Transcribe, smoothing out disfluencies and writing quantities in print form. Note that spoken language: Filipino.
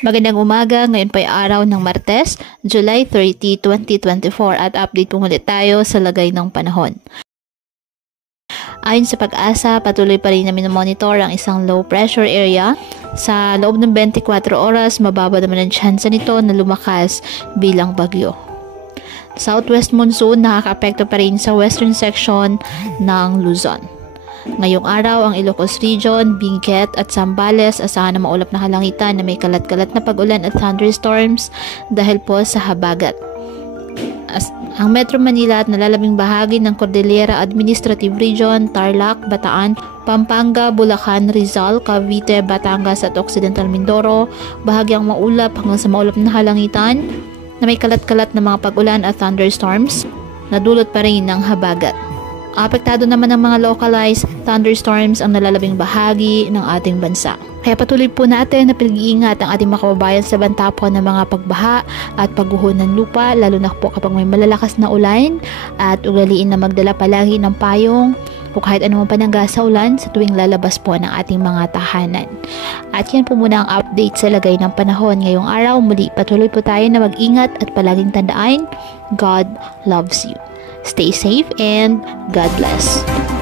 Magandang umaga, ngayon po ay araw ng Martes, July 30, 2024 at update po ulit tayo sa lagay ng panahon. Ayon sa Pag-asa, patuloy pa rin na minomonitor ang isang low pressure area. Sa loob ng 24 oras, mababa naman ang tsansa nito na lumakas bilang bagyo. Southwest monsoon nakaka-apekto pa rin sa western section ng Luzon. Ngayong araw, ang Ilocos Region, Benguet at Zambales asahan na maulap na kalangitan na may kalat-kalat na pag-ulan at thunderstorms dahil po sa habagat. Ang Metro Manila at nalalabing bahagi ng Cordillera Administrative Region, Tarlac, Bataan, Pampanga, Bulacan, Rizal, Cavite, Batangas at Occidental Mindoro, bahagyang maulap hanggang sa maulap na kalangitan na may kalat-kalat na mga pag-ulan at thunderstorms na dulot pa rin ng habagat. Apektado naman ng mga localized thunderstorms ang nalalabing bahagi ng ating bansa. Kaya patuloy po natin na pinag-iingat ang ating mga kababayan sa banta po ng mga pagbaha at pagguho ng lupa, lalo na po kapag may malalakas na ulan, at ugaliin na magdala palagi ng payong o kahit anumang panangga sa ulan sa tuwing lalabas po ng ating mga tahanan. At yan po muna ang update sa lagay ng panahon ngayong araw. Muli patuloy po tayo na mag-ingat at palaging tandaan, God loves you. Stay safe and God bless.